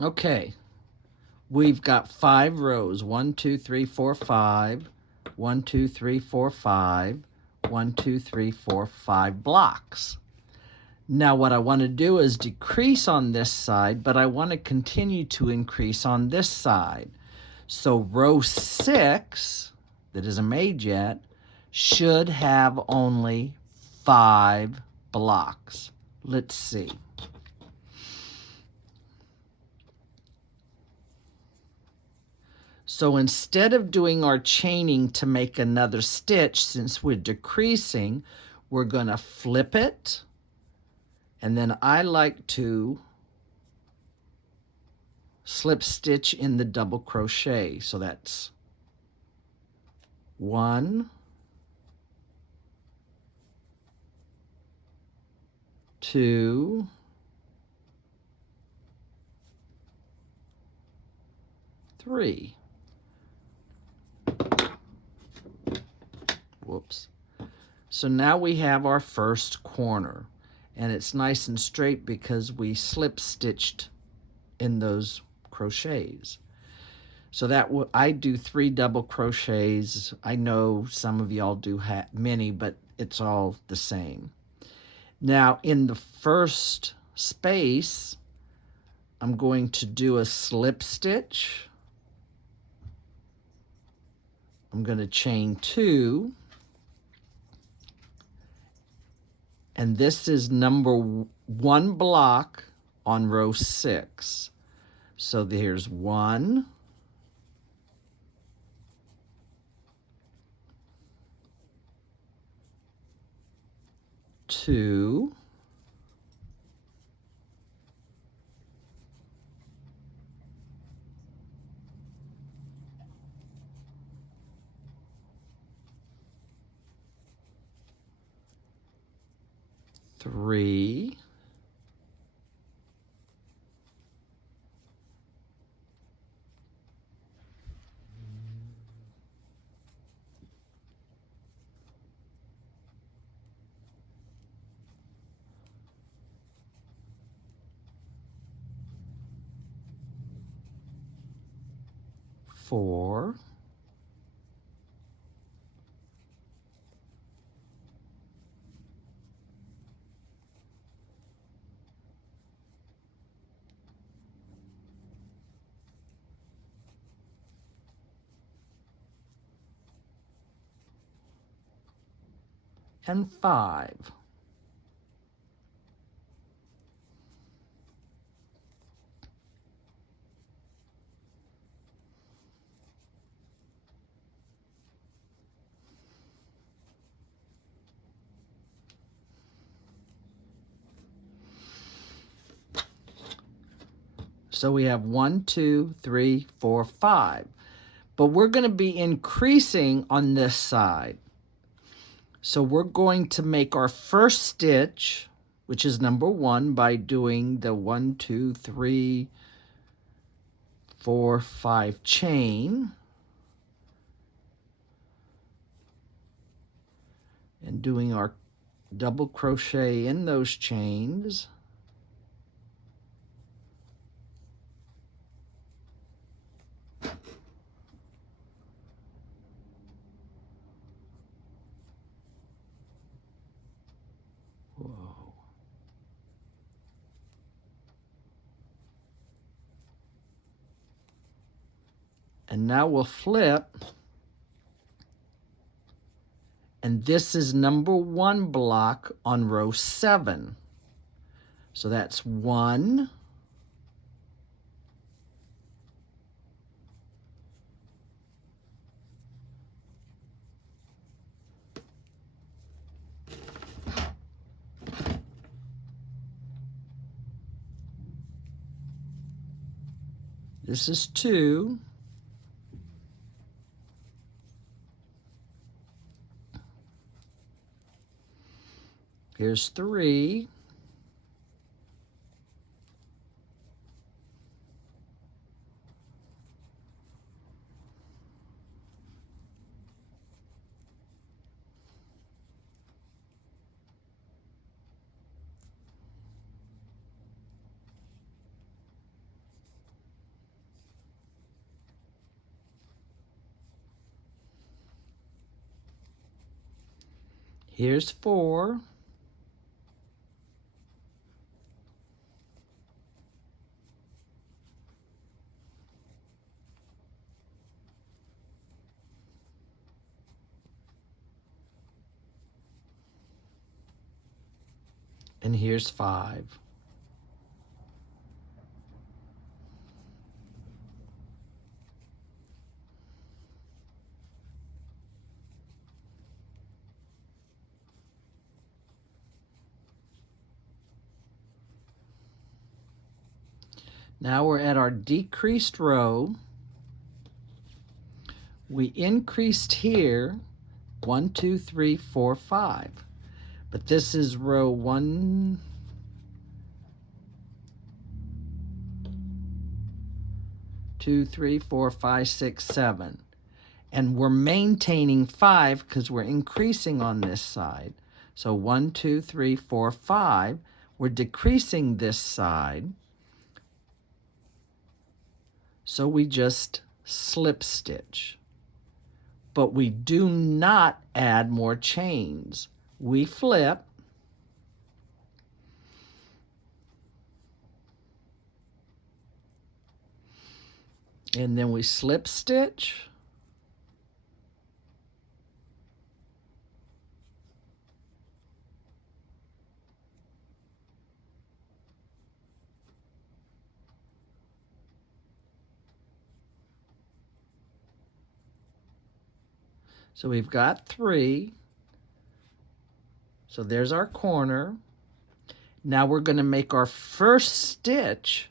Okay, we've got 5 rows. 1, 2, 3, 4, 5. 1, 2, 3, 4, 5. 1, 2, 3, 4, 5 blocks. Now what I want to do is decrease on this side, but I want to continue to increase on this side. So row 6, that isn't made yet, should have only 5 blocks. Let's see. So instead of doing our chaining to make another stitch, since we're decreasing, we're going to flip it. And then I like to slip stitch in the double crochet. So that's 1, 2, 3. Whoops. So now we have our first corner, and it's nice and straight because we slip stitched in those crochets. So that I do 3 double crochets. I know some of y'all do many, but it's all the same. Now in the first space, I'm going to do a slip stitch. I'm going to chain 2. And this is number 1 block on row 6. So there's 1, 2, 3, 4, 5. So we have 1, 2, 3, 4, 5. But we're going to be increasing on this side. So we're going to make our first stitch, which is number 1, by doing the 1, 2, 3, 4, 5 chain. And doing our double crochet in those chains. Whoa. And now we'll flip. And this is number 1 block on row 7. So that's 1, 2, here's 3, Here's 4. And here's 5. Now we're at our decreased row. We increased here 1, 2, 3, 4, 5. But this is row 1, 2, 3, 4, 5, 6, 7. And we're maintaining 5 because we're increasing on this side. So 1, 2, 3, 4, 5. We're decreasing this side. So we just slip stitch. But we do not add more chains. We flip. And then we slip stitch. So we've got 3. So there's our corner. Now we're going to make our first stitch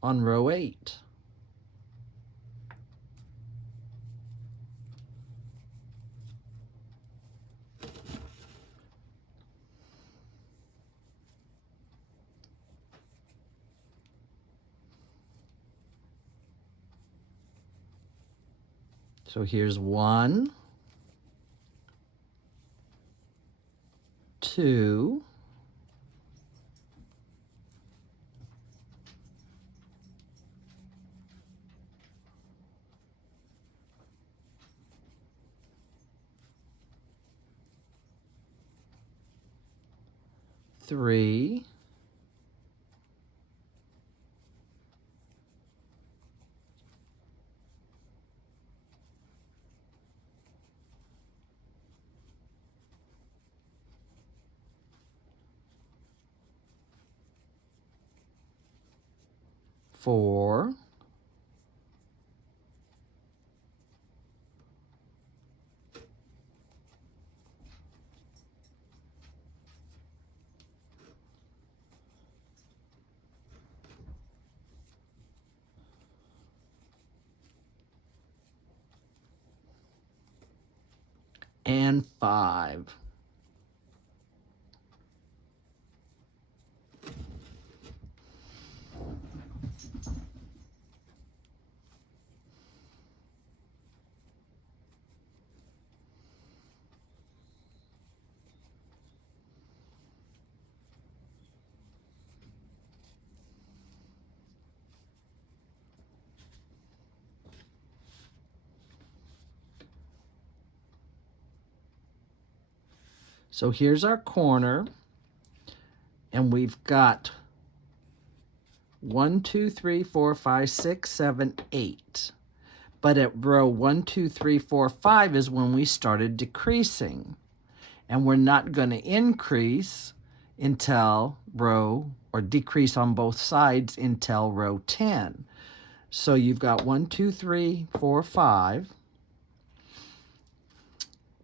on row 8. So here's 1, 2, 3, 4, and 5. So here's our corner, and we've got 1, 2, 3, 4, 5, 6, 7, 8. But at row 1, 2, 3, 4, 5 is when we started decreasing. And we're not going to increase until row, or decrease on both sides until row 10. So you've got 1, 2, 3, 4, 5.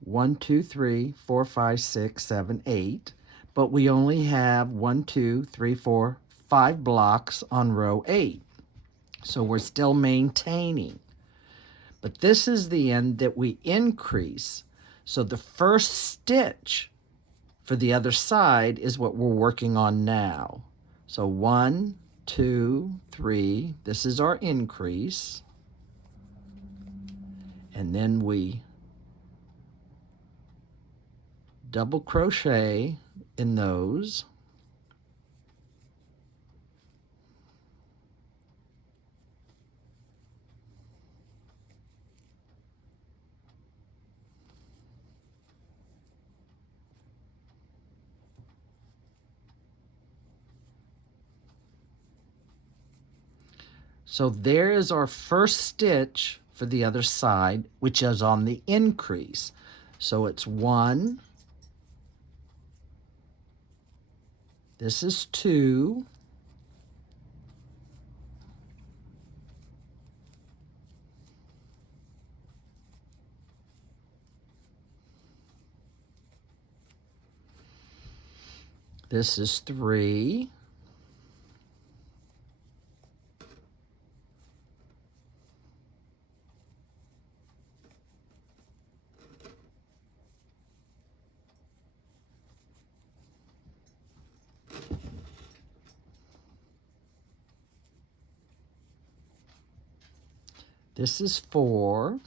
1, 2, 3, 4, 5, 6, 7, 8. But we only have 1, 2, 3, 4, 5 blocks on row 8. So we're still maintaining. But this is the end that we increase. So the first stitch for the other side is what we're working on now. So 1, 2, 3. This is our increase. And then we double crochet in those. So there is our first stitch for the other side, which is on the increase. So it's 1, this is 2, this is 3, this is 4,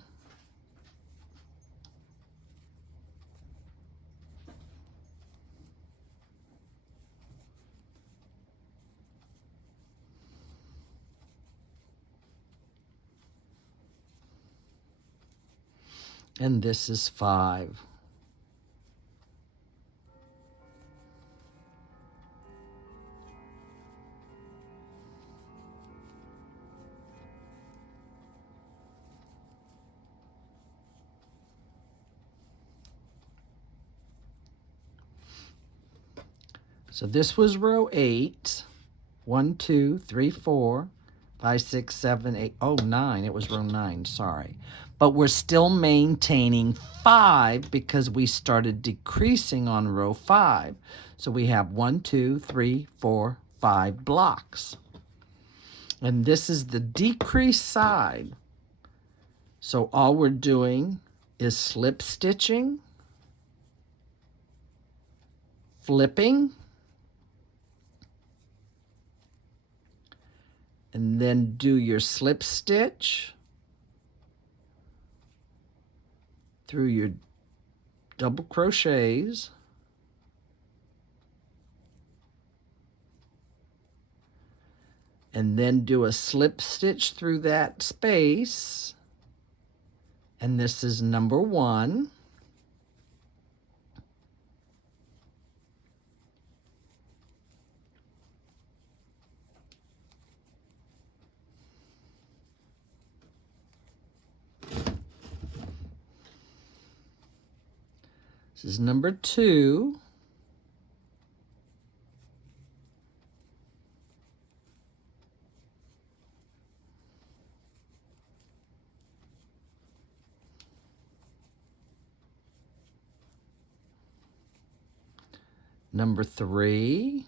and this is 5. So this was row 8. 1, 2, 3, 4, 5, 6, 7, 8. Oh, 9. It was row 9. Sorry. But we're still maintaining 5 because we started decreasing on row 5. So we have 1, 2, 3, 4, 5 blocks. And this is the decrease side. So all we're doing is slip stitching, flipping, and then do your slip stitch through your double crochets, and then do a slip stitch through that space, and this is number 1. This is number 2. Number 3.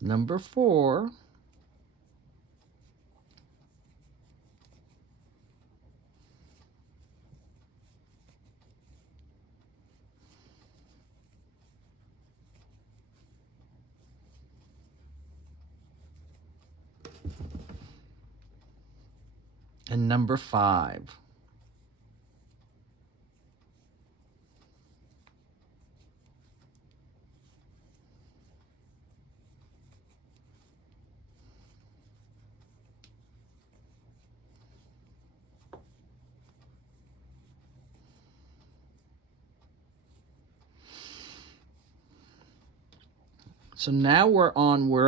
Number 4. And number 5. So now we're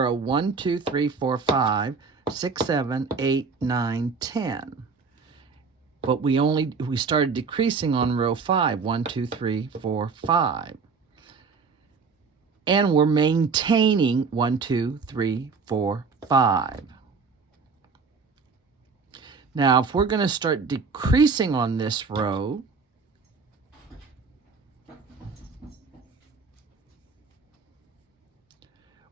a 1, 2, 3, 4, 5, 6, 7, 8, 9, 10. But we started decreasing on row 5, 1, 2, 3, 4, 5. And we're maintaining 1, 2, 3, 4, 5. Now, if we're going to start decreasing on this row,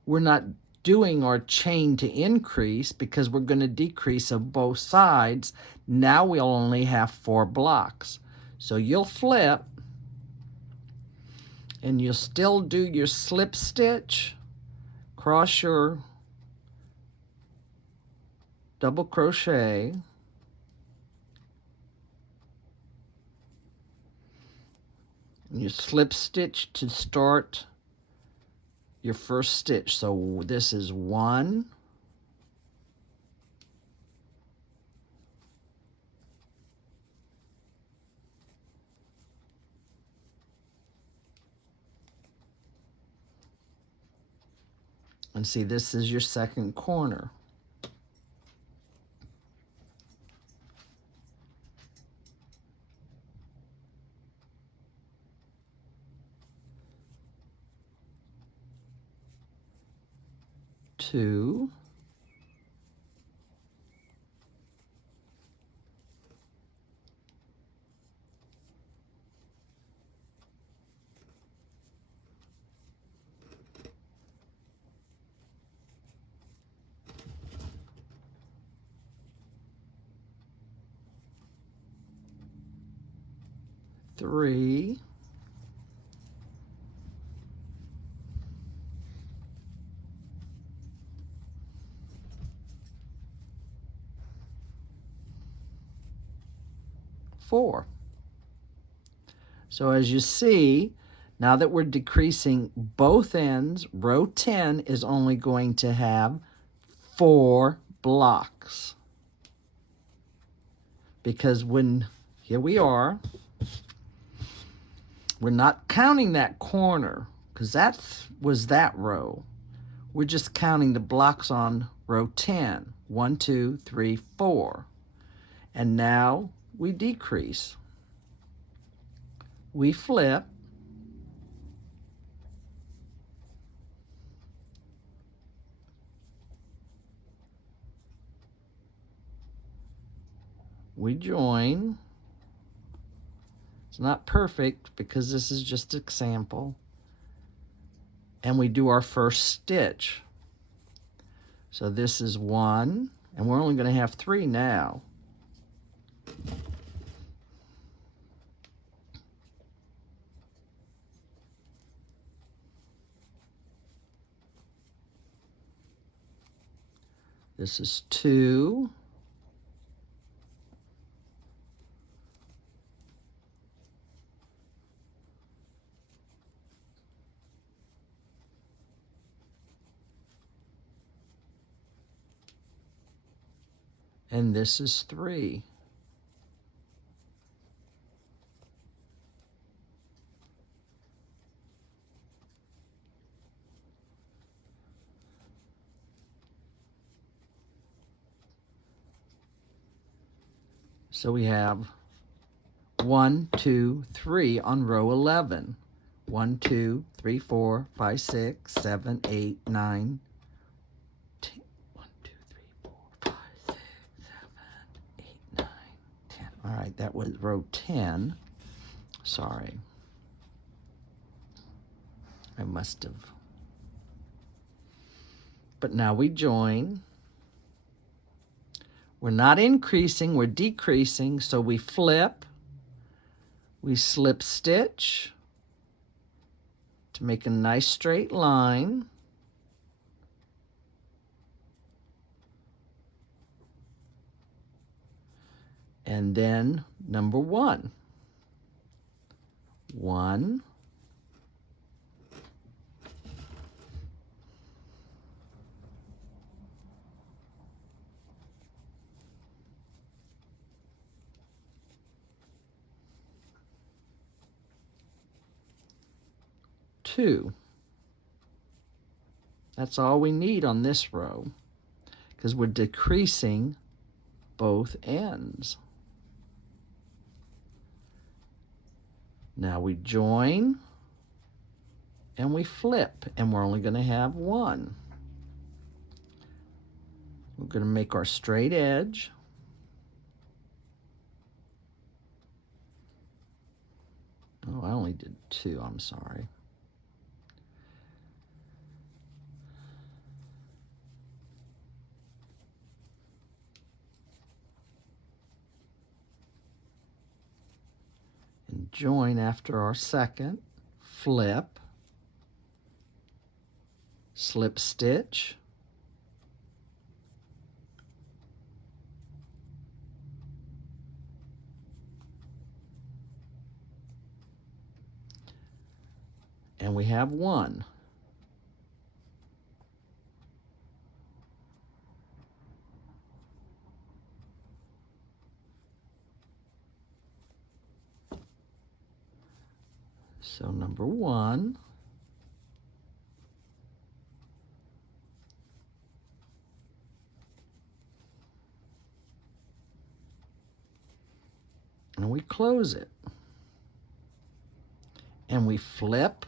we're not doing our chain to increase because we're going to decrease of both sides. Now we'll only have 4 blocks. So you'll flip, and you'll still do your slip stitch, cross your double crochet, and you slip stitch to start your first stitch. So this is 1, 2, see, this is your second corner. Two, three, four. So as you see, now that we're decreasing both ends, row 10 is only going to have 4 blocks. Because here we are, we're not counting that corner, because that was that row. We're just counting the blocks on row 10. 1, 2, 3, 4. And now we decrease. We flip. We join. It's not perfect because this is just an example. And we do our first stitch. So this is 1, and we're only going to have 3 now. This is 2. And this is 3. So we have 1, 2, 3 on row 11. 1, 2, 3, 4, 5, 6, 7, 8, 9, 10. 1, 2, 3, 4, 5, 6, 7, 8, 9, 10. All right, that was row 10. Sorry. I must have. But now we join. We're not increasing, we're decreasing, so we flip, we slip stitch to make a nice straight line. And then number 1. 1, 2. That's all we need on this row because we're decreasing both ends. Now we join and we flip, and we're only going to have 1. We're going to make our straight edge. Oh, I only did 2, I'm sorry. And join after our second, flip, slip stitch, and we have 1. So number 1, and we close it. And we flip.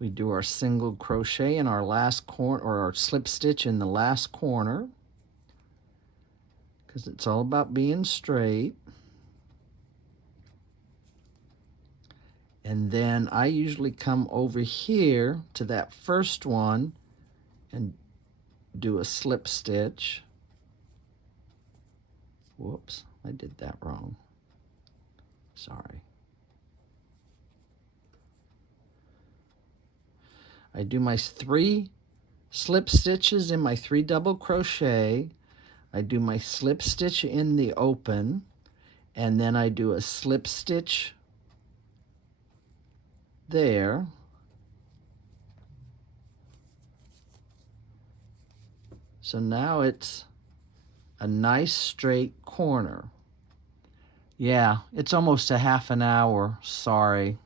We do our single crochet in our last corner, or our slip stitch in the last corner, because it's all about being straight. And then I usually come over here to that first one and do a slip stitch. Whoops, I did that wrong. Sorry. I do my 3 slip stitches in my 3 double crochet. I do my slip stitch in the open, and then I do a slip stitch there. So now it's a nice straight corner. Yeah, it's almost a half an hour. Sorry.